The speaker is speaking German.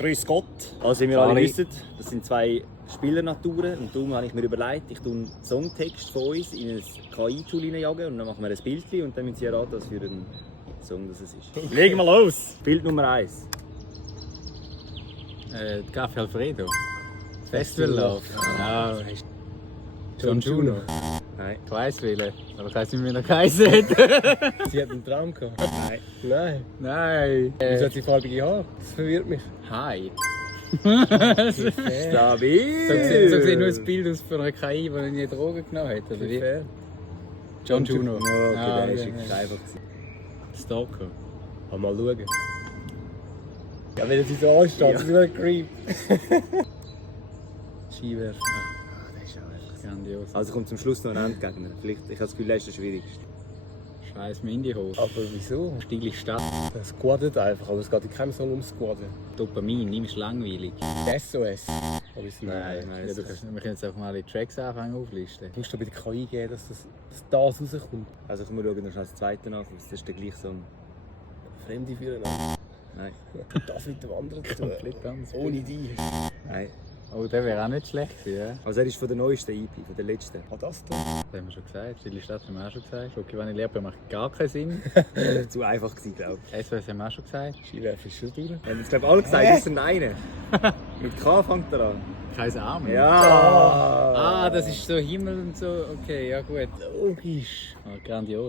grüß Gott. Also wie wir alle wissen, das sind zwei Spielernaturen und darum habe ich mir überlegt, ich tue einen Songtext von uns in ein KI-Tool hineinjagen und dann machen wir ein Bildchen und dann müssen Sie erraten, was für ein Song das ist. Legen wir los! Bild Nummer 1. Café Alfredo. Festival Love. Ja. John Juno. Nein. Ich weiss welchen, aber ich weiss nicht, wie er geheißen hat. Sie hat einen Traum gehabt. Nein. Nein. Nein. Wieso hat sie farbige Haare? Das verwirrt mich. Hi. Stabil! So sieht nur ein Bild aus von einer KI, die nie Drogen genommen hat, oder wie? Fair. John Juno. Oh, okay, Ah, der ist ja, wirklich ja. einfach. Stalker. Mal schauen. Ja, wenn sie so ansteht, das ist ein Creep. Skiwerfer. Das ist auch einfach. Grandios. Also kommt zum Schluss noch ein Endgegner. Vielleicht, ich habe das Gefühl, der ist der schwierigste. Scheiß Mindy-Hose. Aber wieso? Stigli Stadt. Es squadet einfach, aber es geht in keinem Song ums Squaden. Dopamin, nimm ist langweilig. SOS. Aber ist Nein, Ja, wir können jetzt einfach mal die Tracks anfangen auflisten. Du musst doch bei der KI geben, dass das rauskommt. Also können wir schauen, dann als zweiten nach, das ist der gleiche Song. Fremde führen. Nein. Das mit dem anderen zu tun. Komplett anders. Ohne die. Nein. Oh, der wäre auch nicht schlecht gewesen, ja? Also er ist von der neuesten EP, von der letzten. Ah, das da? Das haben wir schon gesagt. Stigli Stadt haben wir auch schon gesagt. Schoki Vanille Erdbeer macht gar keinen Sinn. Zu einfach gewesen, glaube ich. SOS haben wir auch schon gesagt. Skiwerfer ist schon durch. Wir haben jetzt glaube ich alle gesagt, das sind eine. Mit K fängt er an. Kein Arm. Ja! Ah, das ist so Himmel und so. Okay, ja gut. Logisch. Ah, grandios.